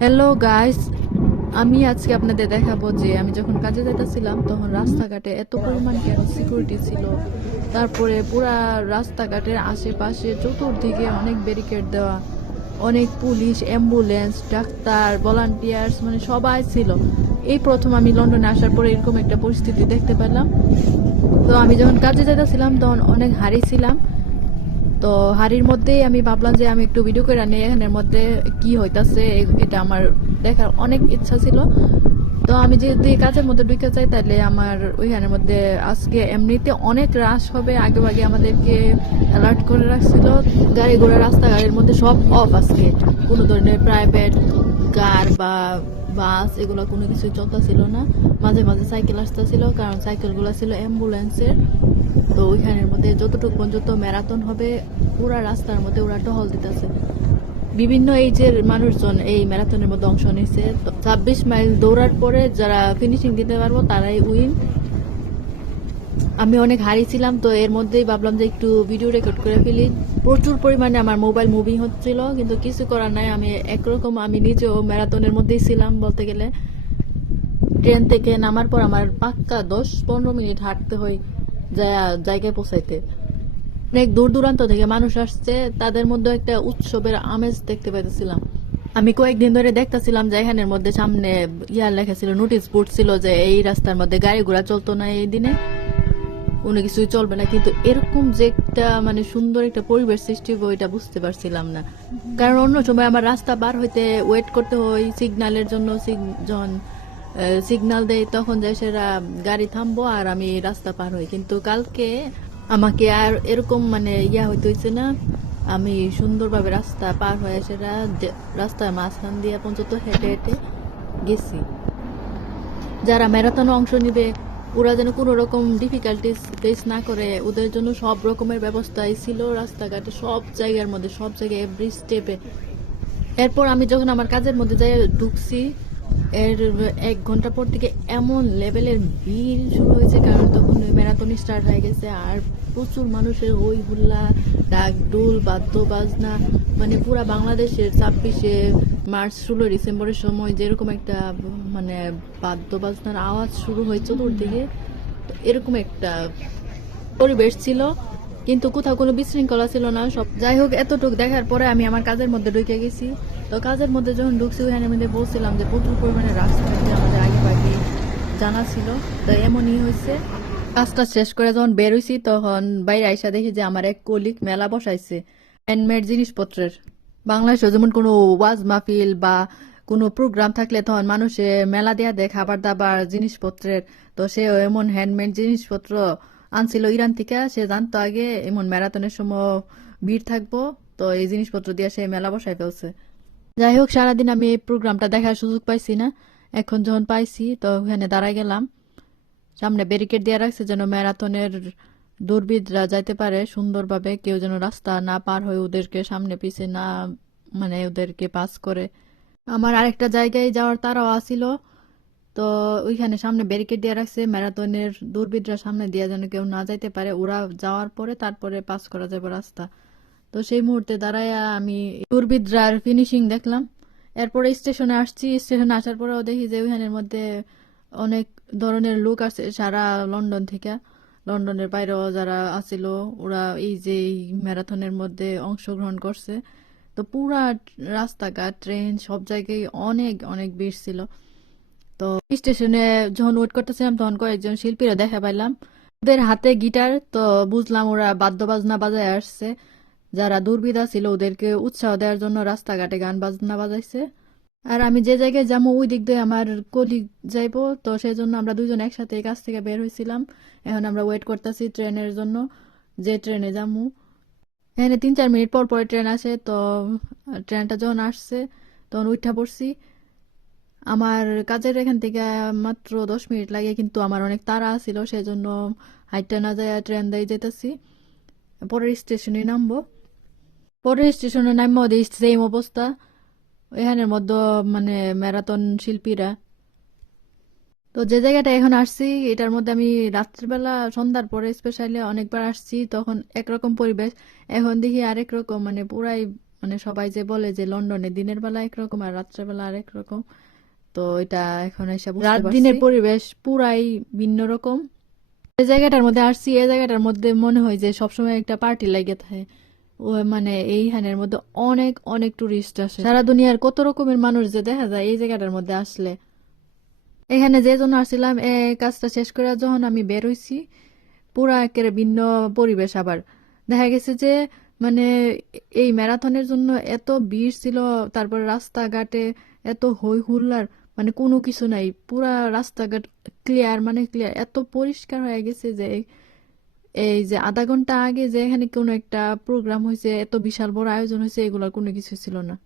Hello guys আমি আজকে আপনাদের দেখাবো যে আমি যখন কাজে যাইতেছিলাম, তখন রাস্তাঘাটে এত পরিমাণ কেন সিকিউরিটি ছিল। তারপরে পুরা রাস্তাঘাটের আশেপাশে চতুর্দিকে অনেক ব্যারিকেড দেওয়া, অনেক পুলিশ অ্যাম্বুলেন্স ডাক্তার ভলান্টিয়ার্স মানে সবাই ছিল। এই প্রথম আমি লন্ডনে আসার পরে এরকম একটা পরিস্থিতি দেখতে পেলাম। তো আমি যখন কাজে যাইতেছিলাম, তখন অনেক হারিয়েছিলাম তো হাড়ির মধ্যেই আমি ভাবলাম যে আমি একটু ভিডিও করে আনি, এখানের মধ্যে কি হইতাছে এটা আমার দেখার অনেক ইচ্ছা ছিল। তো আমি যদি কাজের মধ্যে ঢুকে যাই, তাহলে আমার ওইখানের মধ্যে আজকে এমনিতে অনেক রাশ হবে। আগে আগে আমাদেরকে অ্যালার্ট করে রাখছিল, গাড়ি ঘোড়া, রাস্তাঘাটের মধ্যে সব অফ আজকে। কোনো ধরনের প্রাইভেট কার বা বাস এগুলো কোনো কিছুই চলতেছিল না। মাঝে মাঝে সাইকেল আসতেছিল, কারণ সাইকেলগুলো ছিল অ্যাম্বুলেন্সের তো ওইখানের মধ্যে যতটুকু পর্যন্ত ম্যারাথন হবে, পুরা রাস্তার মধ্যে ওরা টহল দিতেছে। বিভিন্ন এইজের মানুষজন এই ম্যারাথনের মধ্যে অংশ নিচ্ছে ছাব্বিশ মাইল দৌড়ার পরে যারা ফিনিশিং দিতে পারব, তারাই উইন আমি অনেক হারিয়েছিলাম তো এর মধ্যেই ভাবলাম যে একটু ভিডিও রেকর্ড করে ফেলি। প্রচুর পরিমাণে আমার মোবাইল মুভিং হচ্ছিল, কিন্তু কিছু করার নাই। আমি একরকম আমি নিজেও ম্যারাথনের মধ্যেই ছিলাম বলতে গেলে। ট্রেন থেকে নামার পর আমার পাক্কা দশ পনেরো মিনিট হাঁটতে হয়। জায়গায় পৌঁছাইতে। অনেক দূর দূরান্ত থেকে মানুষ আসছে, তাদের মধ্যে একটা উৎসবের আমেজ দেখতে পাইতেছিলাম। আমি কয়েকদিন ধরে দেখতেছিলাম যে এখানের মধ্যে সামনে ইয়ার লেখা ছিল, নোটিশ বোর্ড ছিল যে এই রাস্তার মধ্যে গাড়ি ঘোড়া চলতো না এই দিনে। কোনো কিছুই চলবে না, কিন্তু এরকম যে একটা মানে সুন্দর একটা পরিবেশ সৃষ্টি হবে, ওইটা বুঝতে পারছিলাম না। কারণ অন্য সময় আমার রাস্তা পার হইতে ওয়েট করতে হয় সিগন্যালের জন্য যখন সিগন্যাল দেয়, তখন যাই সেরা গাড়ি থামবো আর আমি রাস্তা পার হই। কিন্তু কালকে আমাকে আর এরকম মানে ইয়া হইতে হয়েছে না, আমি সুন্দরভাবে রাস্তা পার হয়ে সেরা রাস্তার মাঝখান দিয়ে পর্যন্ত হেঁটে হেঁটে গেছি। যারা ম্যারাথনে অংশ নিবে, ওরা যেন কোনো রকম ডিফিকাল্টিস ফেস না করে, ওদের জন্য সব রকমের ব্যবস্থাই ছিল। রাস্তাঘাটে সব জায়গার মধ্যে, সব জায়গায় এভরি স্টেপে এরপর আমি যখন আমার কাজের মধ্যে যাই ঢুকছি এর এক ঘণ্টা পর থেকে এমন লেভেলের ভিড় শুরু হয়েছে, কারণ তখন ওই ম্যারাথন স্টার্ট হয়ে গেছে আর প্রচুর মানুষের হই হুল্লা, ডাক ডুল বাদ্য বাজনা মানে পুরা বাংলাদেশের ছাব্বিশে মার্চ ষোলো ডিসেম্বরের সময় যেরকম একটা মানে বাদ্য বাজনার আওয়াজ শুরু হয় চতুর্দিকে এরকম একটা পরিবেশ ছিল। কিন্তু কোথাও কোনো বিশৃঙ্খলা ছিল না, সব যাই হোক, এতটুক দেখার পরে আমি আমার কাজের মধ্যে ঢুকে গেছি। তো কাজের মধ্যে যখন ঢুকছি ওখানে মধ্যে বলছিলাম যে প্রচুর পরিমাণে রাস্তাঘাটে আমাদের আগে আগে জানা ছিল। তো এমনই হয়েছে। কাজটা শেষ করে যখন বের হইছি, তখন বাইরে আইসা দেখি যে আমার এক কলিক মেলা বসাইছে হ্যান্ডমেড জিনিসপত্রের। বাংলাদেশে যেমন কোনো ওয়াজ মাহফিল বা কোনো প্রোগ্রাম থাকলে তখন মানুষে মেলা দেয়া দেয় খাবার দাবার জিনিসপত্রের। তো সে এমন হ্যান্ডমেড জিনিসপত্র আনছিল ইরান থেকে, সে জানতো আগে এমন ম্যারাথনের সময় ভিড় থাকব, তো এই জিনিসপত্র দিয়ে সে মেলা বসায় ফেলছে। যাই হোক, সারাদিন আমি এই প্রোগ্রামটা দেখার সুযোগ পাইছি না। এখন যখন পাইছি, তো ওখানে দাঁড়ায় গেলাম। সামনে ব্যারিকেড দিয়ে রাখছে যেন ম্যারাথনের দুর্বিদরা যাইতে পারে সুন্দরভাবে, কেউ যেন রাস্তা না পার হয়ে ওদেরকে সামনে পিছে না মানে ওদেরকে পাস করে। আমার আরেকটা জায়গায় যাওয়ার তারাও আসিল তো ওইখানে সামনে ব্যারিকেড দিয়ে রাখছে ম্যারাথনের দুর্বিদরা সামনে দিয়ে যেন কেউ না যাইতে পারে। ওরা যাওয়ার পরে তারপরে পাস করা যাবে রাস্তা। তো সেই মুহূর্তে দাঁড়ায় আমি দুর্বিদ্রার ফিনিশিং দেখলাম। এরপরে স্টেশনে আসছি। স্টেশনে আসার পরেও দেখি যে ওইখানের মধ্যে অনেক ধরনের লোক আছে, সারা লন্ডন থেকে। লন্ডনের বাইরেও যারা আছিল, ওরা এই যে ম্যারাথনের মধ্যে অংশগ্রহণ করছে। তো পুরা রাস্তাঘাট ট্রেন সব জায়গায় অনেক অনেক ভিড় ছিল। তো স্টেশনে যখন ওয়েট করতেছিলাম, তখন কয়েকজন শিল্পীরা দেখা পাইলাম। ওদের হাতে গিটার, তো বুঝলাম ওরা বাদ্য বাজনা বাজায় আসছে। যারা দুর্বিধা ছিল, ওদেরকে উৎসাহ দেওয়ার জন্য রাস্তাঘাটে গান বাজনা বাজাইছে। আর আমি যে জায়গায় যাব, ওই দিক দিয়ে আমার কলিগ যাইবো। তো সেই জন্য আমরা দুজন একসাথে এই কাছ থেকে বের হয়েছিলাম এখন আমরা ওয়েট করতেছি ট্রেনের জন্য, যে ট্রেনে যাব এখানে তিন চার মিনিট পর পরে ট্রেন আসে, তো ট্রেনটা যখন আসছে, তখন উঠা পড়ছি। আমার কাজের এখান থেকে মাত্র দশ মিনিট লাগে, কিন্তু আমার অনেক তাড়া ছিল সেই জন্য হাইটটা না যায় ট্রেন দিয়ে যেতেছি পরের স্টেশনে নামবো। পরের স্টেশনে নামবো সেম অবস্থা। এখানের মধ্যে মানে ম্যারাথন শিল্পীরা। তো যে জায়গাটা এখন আসছি, এটার মধ্যে আমি রাত্রিবেলা, সন্ধ্যার পরে স্পেশালি অনেকবার আসছি, তখন একরকম পরিবেশ। এখন দেখি আরেক রকম মানে পুরাই মানে সবাই যে বলে যে লন্ডনে দিনের বেলা একরকম আর রাত্রেবেলা আরেক রকম। তো এটা এখন এসে রাত দিনের পরিবেশ পুরাই ভিন্ন রকম। এই জায়গাটার মধ্যে আসছি এই জায়গাটার মধ্যে মনে হয় যে সবসময় একটা পার্টি লাগে থাকে। মানে এইখানের মধ্যে অনেক অনেক টুরিস্ট আসে। সারা দুনিয়ার কত রকমের মানুষ যে দেখা যায় এই জায়গাটার মধ্যে আসলে। এখানে যে জন্য আসছিলাম এই কাজটা শেষ করে যখন আমি বের হইছি পুরা একেবারে ভিন্ন পরিবেশ আবার। দেখা গেছে যে মানে এই ম্যারাথনের জন্য এত ভিড় ছিল তারপর রাস্তাঘাটে এত হই হুল্লার। মানে কোনো কিছু নাই। পুরা রাস্তাঘাট ক্লিয়ার মানে ক্লিয়ার এত পরিষ্কার হয়ে গেছে যে, এই যে আধা ঘণ্টা আগে যে এখানে কোনো একটা প্রোগ্রাম হয়েছে, এত বিশাল বড় আয়োজন হয়েছে, এগুলোর কোনো কিছু ছিল না।